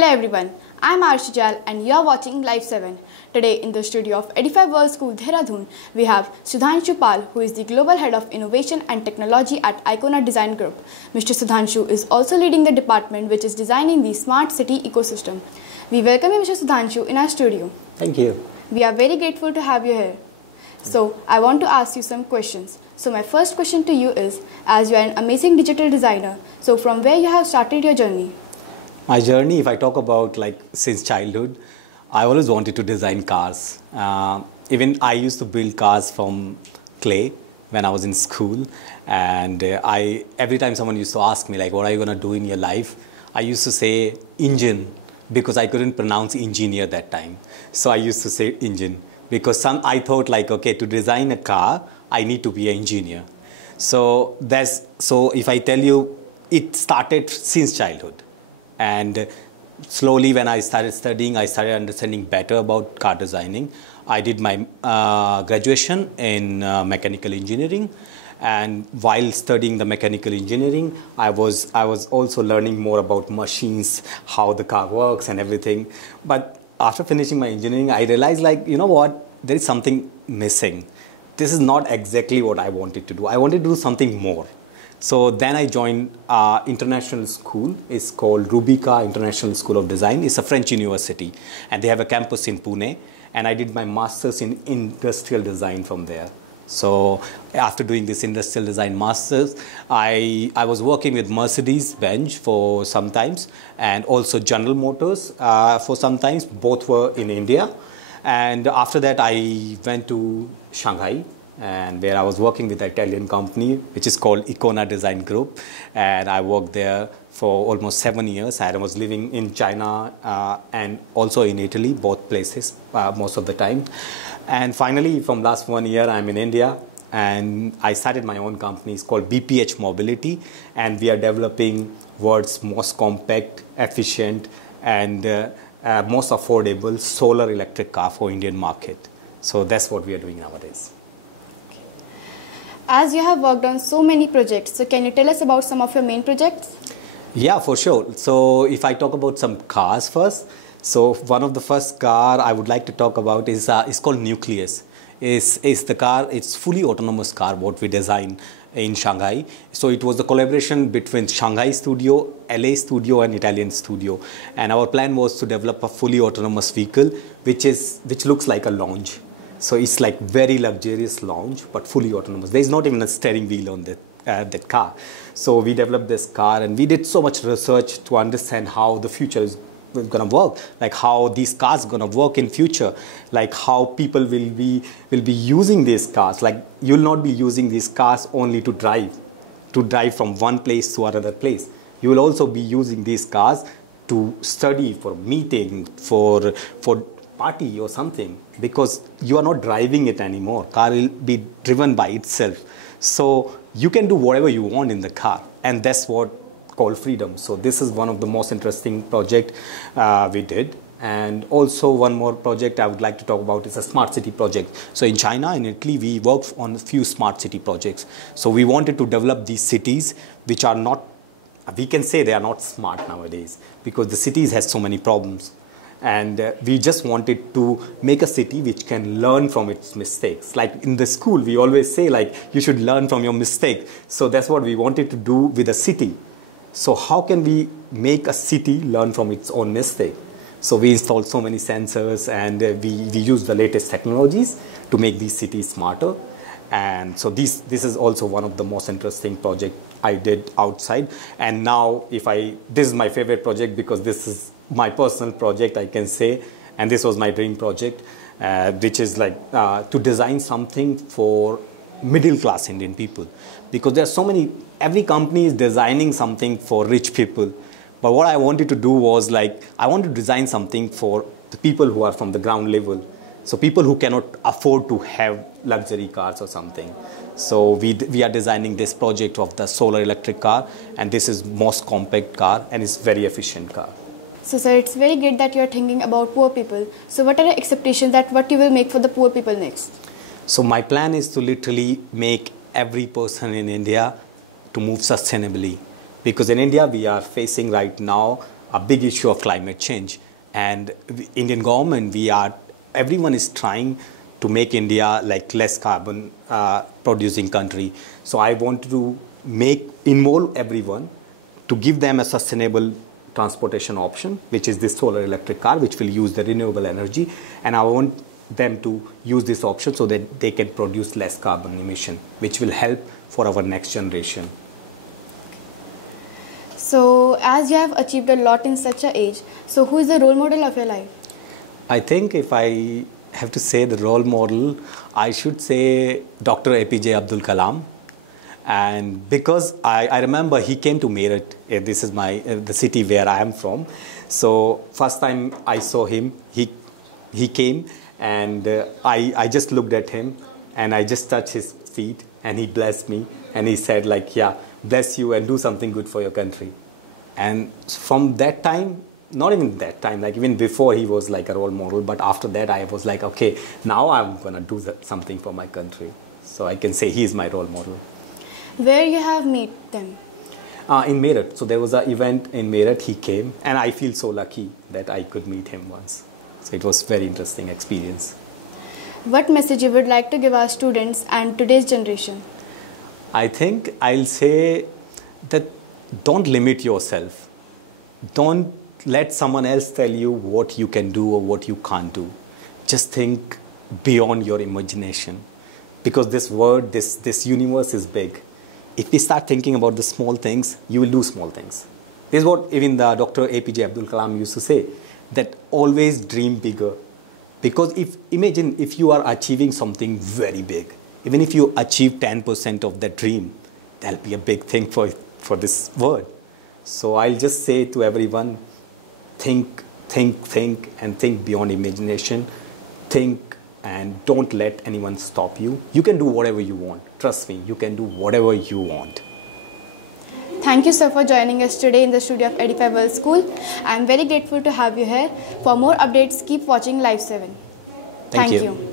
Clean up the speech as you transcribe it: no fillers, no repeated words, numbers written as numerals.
Hello everyone, I am Arshijal and you are watching Live 7. Today in the studio of Edify World School, Dehradun, we have Sudhanshu Pal, who is the Global Head of Innovation and Technology at Icona Design Group. Mr. Sudhanshu is also leading the department which is designing the smart city ecosystem. We welcome you, Mr. Sudhanshu, in our studio. Thank you. We are very grateful to have you here. So, I want to ask you some questions. So, my first question to you is, as you are an amazing digital designer, so from where you have started your journey? My journey, if I talk about since childhood, I always wanted to design cars. Even I used to build cars from clay when I was in school. And every time someone used to ask me, what are you going to do in your life? I used to say engine because I couldn't pronounce engineer that time. So I used to say engine because I thought okay, to design a car, I need to be an engineer. So if I tell you, it started since childhood. And slowly when I started studying, I started understanding better about car designing. I did my graduation in mechanical engineering. And while studying the mechanical engineering, I was also learning more about machines, how the car works and everything. But after finishing my engineering, I realized you know what, there is something missing. This is not exactly what I wanted to do. I wanted to do something more. So then I joined international school. It's called Rubica International School of Design. It's a French university. And they have a campus in Pune. And I did my master's in industrial design from there. So after doing this industrial design master's, I was working with Mercedes-Benz for some times and also General Motors for some times. Both were in India. And after that, I went to Shanghai, and where I was working with an Italian company, which is called Icona Design Group. And I worked there for almost 7 years. I was living in China and also in Italy, both places, most of the time. And finally, from last 1 year, I'm in India. And I started my own company. It's called BPH Mobility. And we are developing world's most compact, efficient, and most affordable solar electric car for Indian market. So that's what we are doing nowadays. As you have worked on so many projects, so can you tell us about some of your main projects? Yeah, for sure. So if I talk about some cars first, so one of the first car I would like to talk about is called Nucleus. Is the car, it's fully autonomous car what we designed in Shanghai. So it was a collaboration between Shanghai studio, LA studio and Italian studio. And our plan was to develop a fully autonomous vehicle which looks like a lounge. So it's very luxurious lounge, but fully autonomous. There's not even a steering wheel on that car. So we developed this car and we did so much research to understand how the future is going to work, how these cars are going to work in future, how people will be using these cars. You'll not be using these cars only to drive from one place to another place. You will also be using these cars to study, for meeting, for party or something, because you are not driving it anymore. Car will be driven by itself. So you can do whatever you want in the car, and that's what called freedom. So this is one of the most interesting project we did. And also one more project I would like to talk about is a smart city project. So in China and Italy, we worked on a few smart city projects. So we wanted to develop these cities which are not, we can say they are not smart nowadays, because the cities has so many problems. And we just wanted to make a city which can learn from its mistakes. In the school, we always say you should learn from your mistake. So that's what we wanted to do with a city. So how can we make a city learn from its own mistake? So we installed so many sensors, and we use the latest technologies to make these cities smarter. And so this is also one of the most interesting projects I did outside. And now this is my favorite project because this is my personal project, I can say. And this was my dream project, which is to design something for middle class Indian people. Because there are so many, every company is designing something for rich people. But what I wanted to do was I wanted to design something for the people who are from the ground level. So people who cannot afford to have luxury cars or something. So we are designing this project of the solar electric car, and this is most compact car and it's very efficient car. So sir, it's very great that you're thinking about poor people. So what are your expectations that what you will make for the poor people next? So my plan is to literally make every person in India to move sustainably. Because in India, we are facing right now a big issue of climate change. And Indian government, everyone is trying to make India like less carbon producing country. So I want to involve everyone to give them a sustainable transportation option, which is this solar electric car, which will use the renewable energy. And I want them to use this option so that they can produce less carbon emission, which will help for our next generation. So as you have achieved a lot in such an age, so who is the role model of your life? I think if I have to say the role model, I should say Dr. APJ Abdul Kalam. And because I remember he came to Meerut, this is the city where I am from. So first time I saw him, he came, and I just looked at him and I just touched his feet, and he blessed me, and he said like, yeah, bless you and do something good for your country. And from that time, not even that time, like even before, he was like a role model, but after that I was like, okay, now I'm gonna do something for my country. So I can say he's my role model. Where you have met them? In Meerut. So there was an event in Meerut, he came, and I feel so lucky that I could meet him once. So it was a very interesting experience. What message you would like to give our students and today's generation? I think I'll say that don't limit yourself. Don't let someone else tell you what you can do or what you can't do. Just think beyond your imagination. Because this world, this universe is big. If we start thinking about the small things, you will do small things. This is what even the Dr. APJ Abdul Kalam used to say, that always dream bigger. Because imagine if you are achieving something very big, even if you achieve 10% of that dream, that'll be a big thing for this world. So I'll just say to everyone, think, and think beyond imagination. Think and don't let anyone stop you. You can do whatever you want. Trust me, you can do whatever you want. Thank you, sir, for joining us today in the studio of Edify World School. I am very grateful to have you here. For more updates, keep watching Live 7. Thank you.